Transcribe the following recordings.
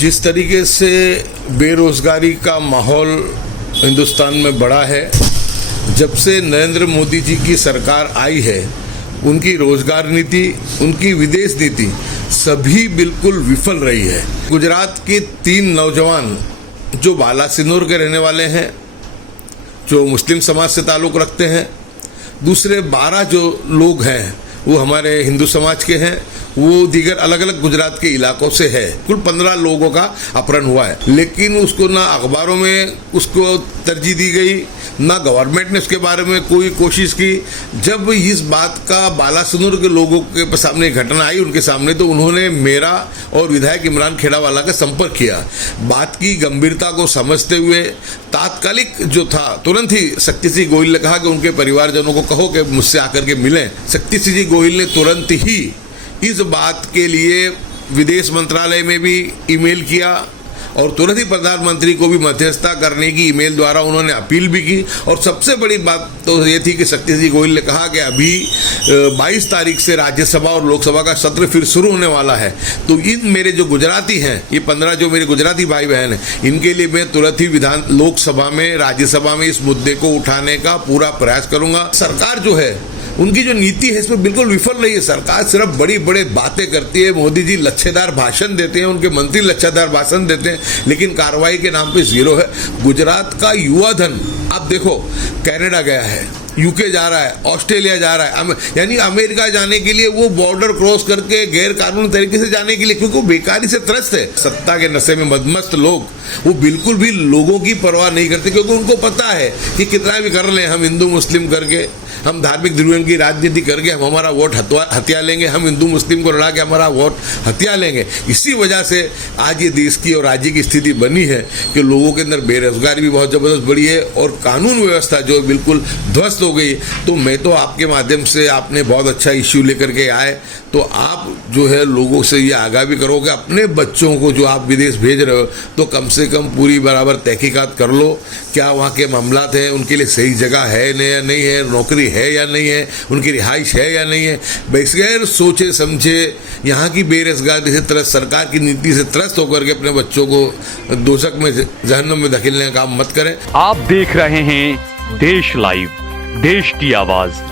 जिस तरीके से बेरोजगारी का माहौल हिंदुस्तान में बढ़ा है, जब से नरेंद्र मोदी जी की सरकार आई है, उनकी रोजगार नीति, उनकी विदेश नीति सभी बिल्कुल विफल रही है। गुजरात के 3 नौजवान जो बालासिनोर के रहने वाले हैं, जो मुस्लिम समाज से ताल्लुक़ रखते हैं, दूसरे 12 जो लोग हैं वो हमारे हिंदू समाज के हैं, वो दीगर अलग अलग गुजरात के इलाकों से है। कुल 15 लोगों का अपहरण हुआ है, लेकिन उसको ना अखबारों में उसको तरजीह दी गई, ना गवर्नमेंट ने उसके बारे में कोई कोशिश की। जब इस बात का बालासिनोर के लोगों के सामने घटना आई उनके सामने, तो उन्होंने मेरा और विधायक इमरान खेड़ावाला का संपर्क किया। बात की गंभीरता को समझते हुए तात्कालिक जो था, तुरंत ही शक्ति सिंह गोहिल ने कहा कि उनके परिवारजनों को कहो कि मुझसे आकर के मिलें। शक्ति सिंह गोहिल ने तुरंत ही इस बात के लिए विदेश मंत्रालय में भी ईमेल किया और तुरंत ही प्रधानमंत्री को भी मध्यस्थता करने की ईमेल द्वारा उन्होंने अपील भी की। और सबसे बड़ी बात तो ये थी कि शक्ति सिंह गोहिल ने कहा कि अभी 22 तारीख से राज्यसभा और लोकसभा का सत्र फिर शुरू होने वाला है, तो इन मेरे जो गुजराती हैं, ये 15 जो मेरे गुजराती भाई बहन हैं, इनके लिए मैं तुरंत ही लोकसभा में, राज्यसभा में इस मुद्दे को उठाने का पूरा प्रयास करूंगा। सरकार जो है, उनकी जो नीति है इसमें बिल्कुल विफल रही है। सरकार सिर्फ बड़ी बड़ी बातें करती है, मोदी जी लच्छेदार भाषण देते हैं, उनके मंत्री लच्छेदार भाषण देते हैं, लेकिन कार्रवाई के नाम पे जीरो है। गुजरात का युवा धन आप देखो, कनाडा गया है, यूके जा रहा है, ऑस्ट्रेलिया जा रहा है, यानी अमेरिका जाने के लिए वो बॉर्डर क्रॉस करके गैर कानूनी तरीके से जाने के लिए, क्योंकि वो बेकारी से त्रस्त है। सत्ता के नशे में मदमस्त लोग वो बिल्कुल भी लोगों की परवाह नहीं करते, क्योंकि उनको पता है कि कितना भी कर लें, हम हिंदू मुस्लिम करके, हम धार्मिक ध्रुवीकरण की राजनीति करके हम हमारा वोट हत्या लेंगे, हम हिंदू मुस्लिम को लड़ा के हमारा वोट हत्या लेंगे। इसी वजह से आज ये देश की और राज्य की स्थिति बनी है कि लोगों के अंदर बेरोजगारी भी बहुत जबरदस्त बढ़ी है और कानून व्यवस्था जो बिल्कुल ध्वस्त हो गई। तो मैं तो आपके माध्यम से, आपने बहुत अच्छा इश्यू लेकर के आए, तो आप जो है लोगों से ये आगाह भी करो कि अपने बच्चों को जो आप विदेश भेज रहे हो, तो कम से कम पूरी बराबर तहकीकात कर लो, क्या वहाँ के मामलात हैं, उनके लिए सही जगह है या नहीं है, नौकरी है या नहीं है, उनकी रिहाइश है या नहीं है। बगैर सोचे समझे यहाँ की बेरोजगारी से त्रस्त, सरकार की नीति से त्रस्त होकर के अपने बच्चों को दोजख में, जहन्नम में धकेलने का काम मत करें। आप देख रहे हैं देश लाइव, देश की आवाज।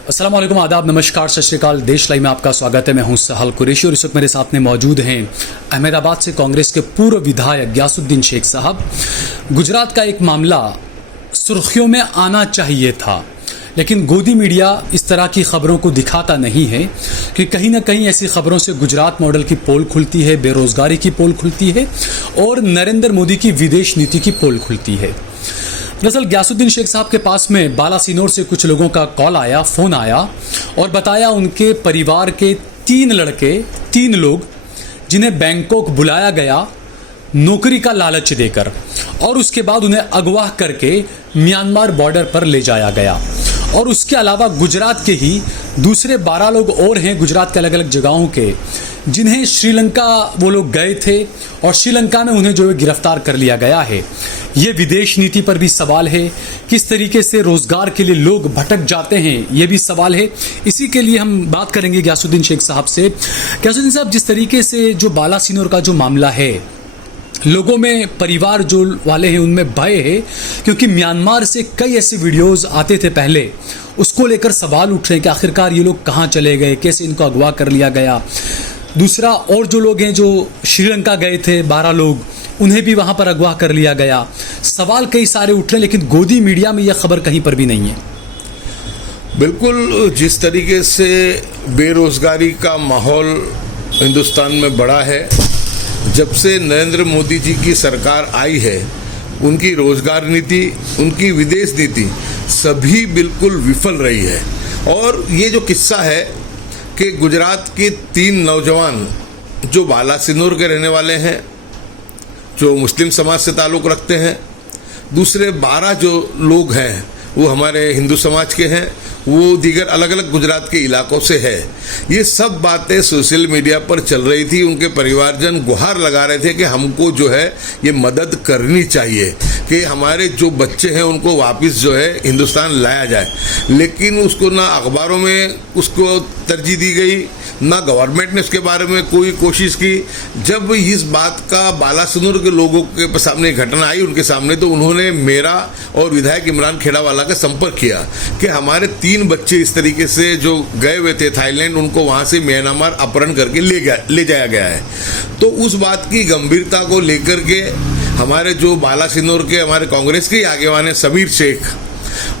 अस्सलाम वालेकुम, आदाब, नमस्कार, सत श्री अकाल। देश लाइव में आपका स्वागत है। मैं हूं सहल कुरैशी और इस वक्त मेरे साथ में मौजूद हैं अहमदाबाद से कांग्रेस के पूर्व विधायक गयासुद्दीन शेख साहब। गुजरात का एक मामला सुर्खियों में आना चाहिए था, लेकिन गोदी मीडिया इस तरह की खबरों को दिखाता नहीं है कि कहीं ना कहीं ऐसी खबरों से गुजरात मॉडल की पोल खुलती है, बेरोजगारी की पोल खुलती है और नरेंद्र मोदी की विदेश नीति की पोल खुलती है। दरअसल गयासुद्दीन शेख साहब के पास में बालासिनोर से कुछ लोगों का कॉल आया, फ़ोन आया और बताया उनके परिवार के 3 लड़के, 3 लोग जिन्हें बैंकॉक बुलाया गया नौकरी का लालच देकर और उसके बाद उन्हें अगवा करके म्यांमार बॉर्डर पर ले जाया गया। और उसके अलावा गुजरात के ही दूसरे 12 लोग और हैं, गुजरात के अलग अलग जगहों के, जिन्हें श्रीलंका वो लोग गए थे और श्रीलंका में उन्हें जो है गिरफ्तार कर लिया गया है। ये विदेश नीति पर भी सवाल है, किस तरीके से रोजगार के लिए लोग भटक जाते हैं, ये भी सवाल है। इसी के लिए हम बात करेंगे गयासुद्दीन शेख साहब से। गयासुद्दीन साहब, जिस तरीके से जो बालासिनोर का जो मामला है, लोगों में, परिवार जो वाले हैं उनमें भय है, क्योंकि म्यांमार से कई ऐसे वीडियोस आते थे पहले, उसको लेकर सवाल उठ रहे हैं कि आखिरकार ये लोग कहाँ चले गए, कैसे इनको अगवा कर लिया गया। दूसरा, और जो लोग हैं जो श्रीलंका गए थे 12 लोग, उन्हें भी वहाँ पर अगवा कर लिया गया। सवाल कई सारे उठ रहे हैं, लेकिन गोदी मीडिया में यह खबर कहीं पर भी नहीं है। बिल्कुल, जिस तरीके से बेरोजगारी का माहौल हिंदुस्तान में बढ़ा है, जब से नरेंद्र मोदी जी की सरकार आई है, उनकी रोजगार नीति, उनकी विदेश नीति सभी बिल्कुल विफल रही है। और ये जो किस्सा है कि गुजरात के 3 नौजवान जो बालासिनोर के रहने वाले हैं, जो मुस्लिम समाज से ताल्लुक़ रखते हैं, दूसरे 12 जो लोग हैं वो हमारे हिंदू समाज के हैं, वो दीगर अलग अलग गुजरात के इलाकों से है। ये सब बातें सोशल मीडिया पर चल रही थी। उनके परिवारजन गुहार लगा रहे थे कि हमको जो है ये मदद करनी चाहिए कि हमारे जो बच्चे हैं उनको वापस जो है हिंदुस्तान लाया जाए। लेकिन उसको ना अखबारों में उसको तरजीह दी गई, ना गवर्नमेंट ने उसके बारे में कोई कोशिश की। जब इस बात का बालासिनोर के लोगों के सामने घटना आई उनके सामने, तो उन्होंने मेरा और विधायक इमरान खेड़ावाला का संपर्क किया कि हमारे 3 बच्चे इस तरीके से जो गए हुए थे थाईलैंड, उनको वहां से म्यांमार अपहरण करके ले जाया गया है। तो उस बात की गंभीरता को लेकर के हमारे जो बालासिनोर के हमारे कांग्रेस के आगेवान है समीर शेख,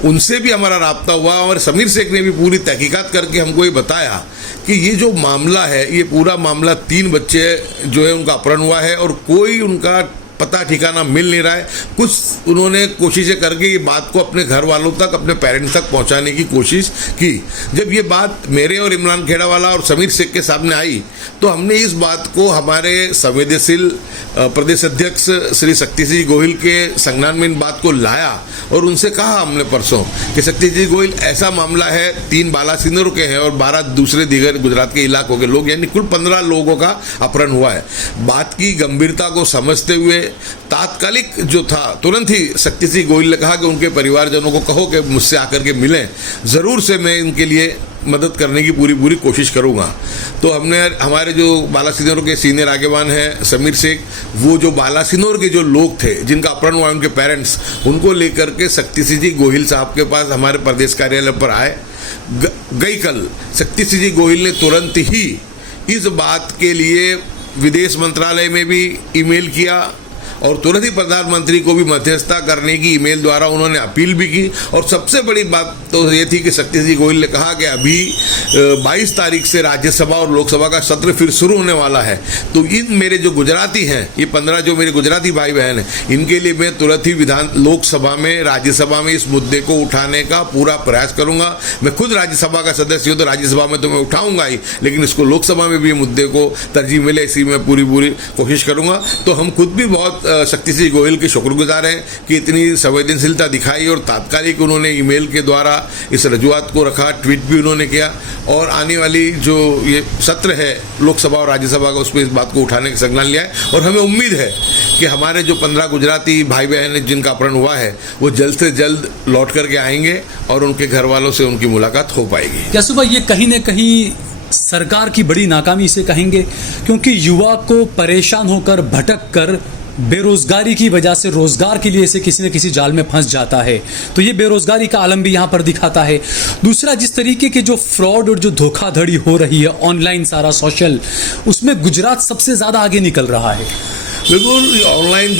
उनसे भी हमारा राब्ता हुआ और समीर शेख ने भी पूरी तहकीकात करके हमको ये बताया कि ये जो मामला है, ये पूरा मामला 3 बच्चे जो है उनका अपहरण हुआ है और कोई उनका पता ठिकाना मिल नहीं रहा है। कुछ उन्होंने कोशिशें करके ये बात को अपने घर वालों तक, अपने पेरेंट्स तक पहुंचाने की कोशिश की। जब ये बात मेरे और इमरान खेड़ावाला और समीर शेख के सामने आई तो हमने इस बात को हमारे संवेदनशील प्रदेश अध्यक्ष श्री शक्ति सिंह गोहिल के संज्ञान में इन बात को लाया और उनसे कहा हमने परसों कि शक्ति सिंह गोहिल ऐसा मामला है, 3 बालासिनोर के हैं और 12 दूसरे दीगर गुजरात के इलाकों के लोग, यानी कुल 15 लोगों का अपहरण हुआ है। बात की गंभीरता को समझते हुए तात्कालिक जो था तुरंत ही शक्ति सिंह गोहिल ने कहा कि उनके परिवारजनों को कहो कि मुझसे आकर के मिलें, जरूर से मैं इनके लिए मदद करने की पूरी कोशिश करूंगा। तो हमने हमारे जो बालासिनोर के सीनियर आगेवान हैं समीर शेख, वो जो बालासिनोर के जो लोग थे जिनका अपहरण हुआ, उनके पेरेंट्स, उनको लेकर के शक्ति सिंह जी गोहिल साहब के पास हमारे प्रदेश कार्यालय पर आए। गई कल शक्ति सिंह जी गोहिल ने तुरंत ही इस बात के लिए विदेश मंत्रालय में भी ईमेल किया और तुरंत ही प्रधानमंत्री को भी मध्यस्थता करने की ईमेल द्वारा उन्होंने अपील भी की। और सबसे बड़ी बात तो ये थी कि शक्ति सिंह गोहिल ने कहा कि अभी 22 तारीख से राज्यसभा और लोकसभा का सत्र फिर शुरू होने वाला है, तो इन मेरे जो गुजराती हैं, ये 15 जो मेरे गुजराती भाई बहन हैं, इनके लिए मैं तुरंत ही लोकसभा में, राज्यसभा में इस मुद्दे को उठाने का पूरा प्रयास करूंगा। मैं खुद राज्यसभा का सदस्य हूँ तो राज्यसभा में तो मैं उठाऊंगा ही, लेकिन इसको लोकसभा में भी ये मुद्दे को तरजीह मिले इसी में पूरी कोशिश करूंगा। तो हम खुद भी बहुत शक्ति सिंह गोहिल के शुक्रगुजार हैं कि इतनी संवेदनशीलता दिखाई और तात्कालिक उन्होंने ईमेल के द्वारा इस रजूआत को रखा, ट्वीट भी उन्होंने किया और आने वाली जो ये सत्र है लोकसभा और राज्यसभा का, उसमें इस बात को उठाने का संज्ञान लिया है। और हमें उम्मीद है कि हमारे जो 15 गुजराती भाई बहन जिनका अपहरण हुआ है वो जल्द से जल्द लौट करके आएंगे और उनके घर वालों से उनकी मुलाकात हो पाएगी। क्या सुबह ये कहीं न कहीं सरकार की बड़ी नाकामी इसे कहेंगे, क्योंकि युवा को परेशान होकर भटक कर बेरोजगारी की वजह से रोजगार के लिए से किसी न किसी जाल में फंस जाता है, तो ये बेरोजगारी का आलम भी यहाँ पर दिखाता है। दूसरा, जिस तरीके के जो फ्रॉड और जो धोखाधड़ी हो रही है ऑनलाइन, सारा सोशल, उसमें गुजरात सबसे ज्यादा आगे निकल रहा है। बिल्कुल, ऑनलाइन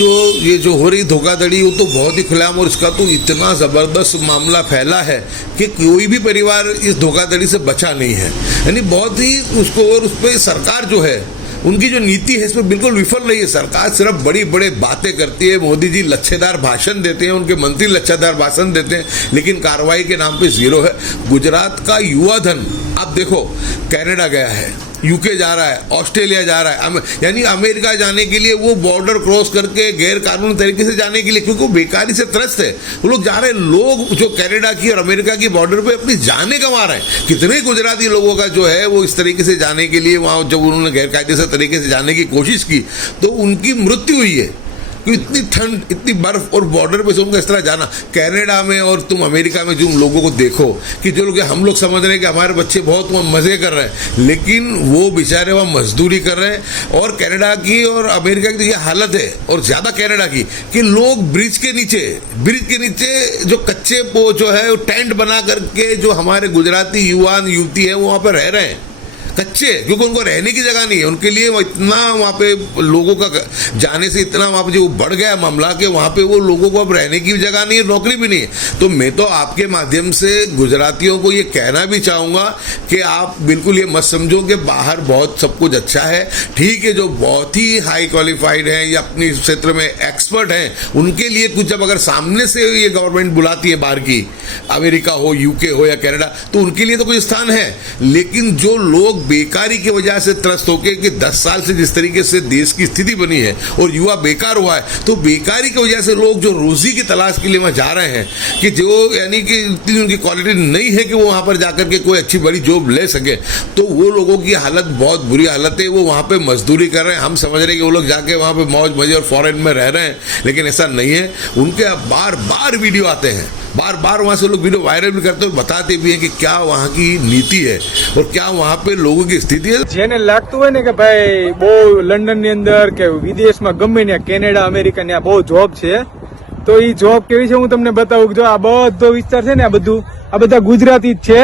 जो हो रही धोखाधड़ी वो तो बहुत ही खुलेआम और इसका तो इतना ज़बरदस्त मामला फैला है कि कोई भी परिवार इस धोखाधड़ी से बचा नहीं है। यानी बहुत ही उसको, और उस पर सरकार जो है उनकी जो नीति है इसमें बिल्कुल विफल रही है। सरकार सिर्फ बड़ी बड़ी बातें करती है, मोदी जी लच्छेदार भाषण देते हैं, उनके मंत्री लच्छेदार भाषण देते हैं, लेकिन कार्रवाई के नाम पे जीरो है। गुजरात का युवा धन आप देखो, कनाडा गया है, यूके जा रहा है, ऑस्ट्रेलिया जा रहा है, यानी अमेरिका जाने के लिए वो बॉर्डर क्रॉस करके गैर कानूनी तरीके से जाने के लिए, क्योंकि वो बेकारी से त्रस्त है, वो लोग जा रहे हैं। लोग जो कनाडा की और अमेरिका की बॉर्डर पे अपनी जानें गंवा रहे हैं। कितने गुजराती लोगों का जो है वो इस तरीके से जाने के लिए, वहाँ जब उन्होंने गैर कायदे से तरीके से जाने की कोशिश की तो उनकी मृत्यु हुई है। इतनी ठंड, इतनी बर्फ और बॉर्डर पे से उनको इस तरह जाना। कनाडा में और तुम अमेरिका में जो लोगों को देखो कि जो लोग, हम लोग समझ रहे हैं कि हमारे बच्चे बहुत वहाँ मजे कर रहे हैं, लेकिन वो बेचारे वहाँ मजदूरी कर रहे हैं। और कनाडा की और अमेरिका की तो ये हालत है, और ज्यादा कनाडा की, कि लोग ब्रिज के नीचे जो कच्चे जो है टेंट बना करके जो हमारे गुजराती युवा युवती है वो वहाँ पर रह रहे हैं कच्चे, क्योंकि उनको रहने की जगह नहीं है। उनके लिए इतना वहाँ पे लोगों का जाने से इतना वहाँ पे जो बढ़ गया मामला कि वहाँ पे वो लोगों को अब रहने की जगह नहीं है, नौकरी भी नहीं है। तो मैं तो आपके माध्यम से गुजरातियों को ये कहना भी चाहूँगा कि आप बिल्कुल ये मत समझो कि बाहर बहुत सब कुछ अच्छा है। ठीक है, जो बहुत ही हाई क्वालिफाइड हैं या अपनी क्षेत्र में एक्सपर्ट हैं, उनके लिए कुछ, जब अगर सामने से ये गवर्नमेंट बुलाती है बाहर की, अमेरिका हो, यूके हो या कनाडा, तो उनके लिए तो कोई स्थान है। लेकिन जो लोग बेकारी की वजह से त्रस्त होकर कि 10 साल से जिस तरीके से देश की स्थिति बनी है और युवा बेकार हुआ है, तो बेकारी की वजह से लोग जो रोजी की तलाश के लिए वहां जा रहे हैं कि जो यानी कि इतनी उनकी क्वालिटी नहीं है कि वो वहां पर जाकर के कोई अच्छी बड़ी जॉब ले सके, तो वो लोगों की हालत बहुत बुरी हालत है। वो वहां पे मजदूरी कर रहे हैं, हम समझ रहे हैं कि वो लोग जाके वहां पे मौज मजे और फॉरेन में रह रहे हैं, लेकिन ऐसा नहीं है। उनके बार बार वीडियो आते हैं, बार बार वहां से लोग वीडियो वायरल भी करते हैं, बताते भी हैं कि क्या वहां की नीति है और क्या वहां पे लोगों की स्थिति है। જેને લાગતું હોય ને કે ભાઈ બહુ લંડન ની અંદર કે વિદેશમાં ગમે ત્યાં કેનેડા અમેરિકા ને બહુ જોબ છે, તો ઈ જોબ કેવી છે હું તમને બતાવું કે જો આ બધો વિસ્તાર છે ને આ બધા ગુજરાતી જ છે।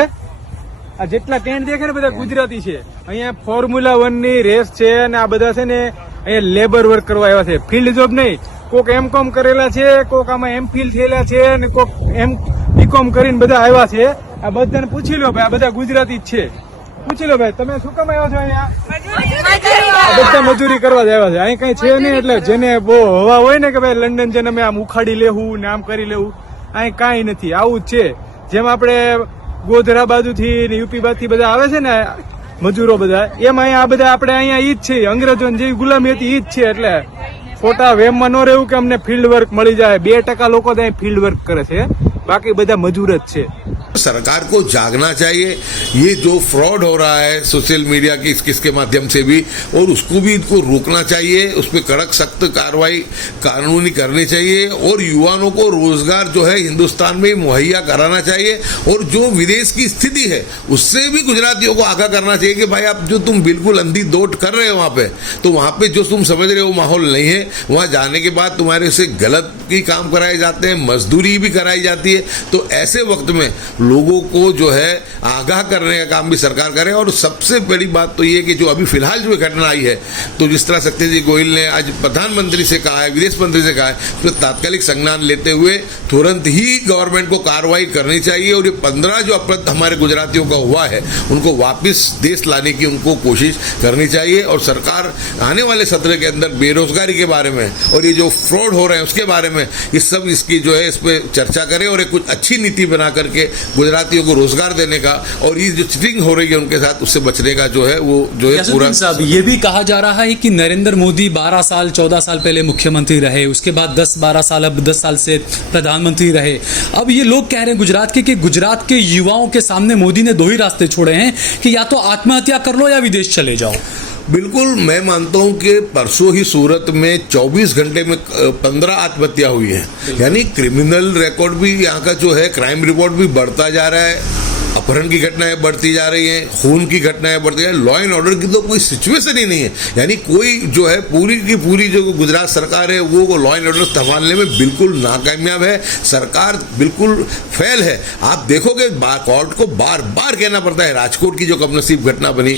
આ જેટલા ટેન્ટ દેખે ને બધા ગુજરાતી છે। અહીંયા ફોર્મ્યુલા 1 ની રેસ છે અને આ બધા છે ને અહીંયા લેબર વર્ક કરવા આવ્યા છે, ફિલ્ડ જોબ નહીં। કોક એમકોમ કરેલા છે, કોક આમાં એમફિલ થયેલા છે અને કોક એમ બીકોમ કરીને બધા આવ્યા છે। આ બધાને પૂછી લો ભાઈ, આ બધા ગુજરાતી જ છે। પૂછી લો ભાઈ, તમે શું કામ આવ્યા છો અહીંયા? આ બધા મજૂરી કરવા જ આવ્યા છે। અહીં કઈ છે નહીં, એટલે જેને બહુ હવા હોય ને કે ભાઈ લંડન જઈને અમે આમ ઉખાડી લેવું ને આમ કરી લેવું, અહીં કાંઈ નથી, આવું જ છે। જેમ આપણે ગોધરા બાજુથી ને યુપી બાજુથી બધા આવે છે ને મજૂરો બધા, એમ અહીંયા આ બધા આપણે અહીંયા ઈ જ છે। અંગ્રેજોની જેવી ગુલામી હતી ઈ જ છે। એટલે ખોટા વેમમાં ન રહેવું કે અમને ફિલ્ડ વર્ક મળી જાય। 2% લોકો ત્યાં ફિલ્ડ વર્ક કરે છે, બાકી બધા મજૂર જ છે। सरकार को जागना चाहिए। ये जो फ्रॉड हो रहा है सोशल मीडिया की इसके माध्यम से भी, और उसको भी इनको रोकना चाहिए, उस पर कड़क सख्त कार्रवाई कानूनी करनी चाहिए और युवाओं को रोजगार जो है हिंदुस्तान में मुहैया कराना चाहिए। और जो विदेश की स्थिति है उससे भी गुजरातियों को आगाह करना चाहिए कि भाई आप जो तुम बिल्कुल अंधी दौड़ कर रहे हो वहां पे, तो वहां पे जो तुम समझ रहे हो माहौल नहीं है। वहां जाने के बाद तुम्हारे से गलत ही काम कराए जाते हैं, मजदूरी भी कराई जाती है। तो ऐसे वक्त में लोगों को जो है आगाह करने का काम भी सरकार करे। और सबसे बड़ी बात तो ये कि जो अभी फिलहाल जो घटना आई है, तो जिस तरह सत्यजीत गोयल ने आज प्रधानमंत्री से कहा है, विदेश मंत्री से कहा है, तो तात्कालिक संज्ञान लेते हुए तुरंत ही गवर्नमेंट को कार्रवाई करनी चाहिए। और ये 15 जो अपराध हमारे गुजरातियों का हुआ है उनको वापस देश लाने की उनको कोशिश करनी चाहिए। और सरकार आने वाले सत्र के अंदर बेरोजगारी के बारे में और ये जो फ्रॉड हो रहे हैं उसके बारे में ये सब इसकी जो है इस पर चर्चा करे और एक कुछ अच्छी नीति बना करके गुजरातियों को रोजगार देने का और ये जो चीटिंग हो रही है उनके साथ उससे बचने का जो है वो जो है पूरा। साहब, ये भी कहा जा रहा है कि नरेंद्र मोदी 12 साल 14 साल पहले मुख्यमंत्री रहे, उसके बाद 10-12 साल, अब 10 साल से प्रधानमंत्री रहे। अब ये लोग कह रहे हैं गुजरात के कि गुजरात के युवाओं के सामने मोदी ने 2 ही रास्ते छोड़े हैं कि या तो आत्महत्या कर लो या विदेश चले जाओ। बिल्कुल, मैं मानता हूं कि परसों ही सूरत में 24 घंटे में 15 आत्महत्या हुई है। यानी क्रिमिनल रिकॉर्ड भी यहाँ का जो है क्राइम रिकॉर्ड भी बढ़ता जा रहा है, अपहरण की घटनाएं बढ़ती जा रही हैं, खून की घटनाएं बढ़ती जा रही हैं। लॉ एंड ऑर्डर की तो कोई सिचुएशन ही नहीं है। यानी कोई जो है पूरी की पूरी जो गुजरात सरकार है वो लॉ एंड ऑर्डर संभालने में बिल्कुल नाकामयाब है। सरकार बिल्कुल फेल है। आप देखोगे कोर्ट को बार बार कहना पड़ता है। राजकोट की जो कमनसीब घटना बनी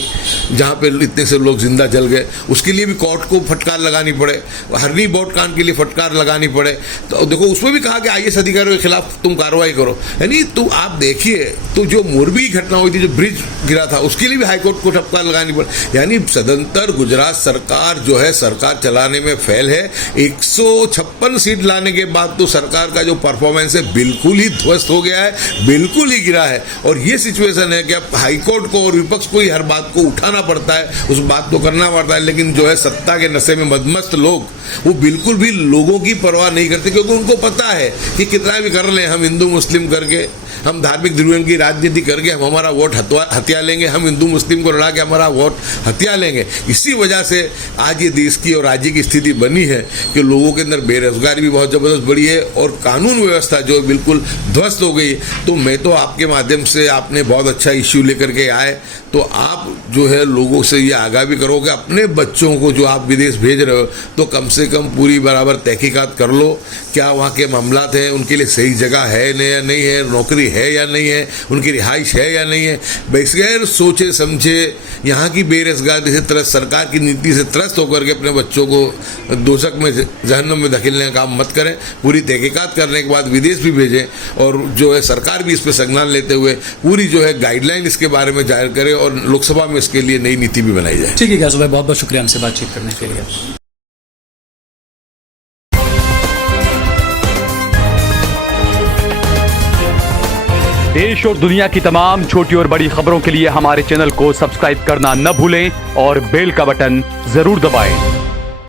जहाँ पे इतने से लोग जिंदा जल गए, उसके लिए भी कोर्ट को फटकार लगानी पड़े, हरनी बोट कांड के लिए फटकार लगानी पड़े। तो देखो उसमें भी कहा कि IAS अधिकारियों के खिलाफ तुम कार्रवाई करो। यानी तो आप देखिए, तो जो मोरबी घटना हुई थी, जो ब्रिज गिरा था, उसके लिए भी हाईकोर्ट को फटकार लगानी पड़ी। यानी सदंतर गुजरात सरकार जो है सरकार चलाने में फेल है। 156 सीट लाने के बाद तो सरकार का जो परफॉर्मेंस है बिल्कुल ही ध्वस्त हो गया है, बिल्कुल ही गिरा है। और ये सिचुएशन है कि अब हाईकोर्ट को और विपक्ष को ही हर बात को उठाना पड़ता है, उस बात को करना पड़ता है। लेकिन जो है सत्ता के नशे में मदमस्त लोग वो बिल्कुल भी लोगों की परवाह नहीं करते, क्योंकि उनको पता है कि कितना भी कर लें, हम हिंदू मुस्लिम करके, हम धार्मिक ध्रुवीकरण की राजनीति करके हम हमारा वोट हत्या लेंगे, हम हिंदू मुस्लिम को लड़ा के हमारा वोट हत्या लेंगे। इसी वजह से आज ये देश की और राज्य की स्थिति बनी है कि लोगों के अंदर बेरोजगारी भी बहुत जबरदस्त बढ़ी है और कानून व्यवस्था जो बिल्कुल ध्वस्त हो गई। तो मैं तो आपके माध्यम से, आपने बहुत अच्छा इश्यू लेकर के आए, तो आप जो है लोगों से ये आगाह भी करो कि अपने बच्चों को जो आप विदेश भेज रहे हो तो कम से कम पूरी बराबर तहकीकात कर लो, क्या वहाँ के मामलात हैं, उनके लिए सही जगह है या नहीं है, नौकरी है या नहीं है, उनकी रिहाइश है या नहीं है। बगैर सोचे समझे यहाँ की बेरोजगारी से त्रस्त, सरकार की नीति से त्रस्त होकर के अपने बच्चों को दोजख में, जहन्नम में धकेलने का काम मत करें। पूरी तहकीकात करने के बाद विदेश भी भेजें और जो है सरकार भी इस पर संज्ञान लेते हुए पूरी जो है गाइडलाइन इसके बारे में जाहिर करे और लोकसभा में इसके लिए नई नीति भी बनाई जाए। ठीक है गैस भाई, बहुत बहुत शुक्रिया हमसे बातचीत करने के लिए। देश और दुनिया की तमाम छोटी और बड़ी खबरों के लिए हमारे चैनल को सब्सक्राइब करना न भूलें और बेल का बटन जरूर दबाएं।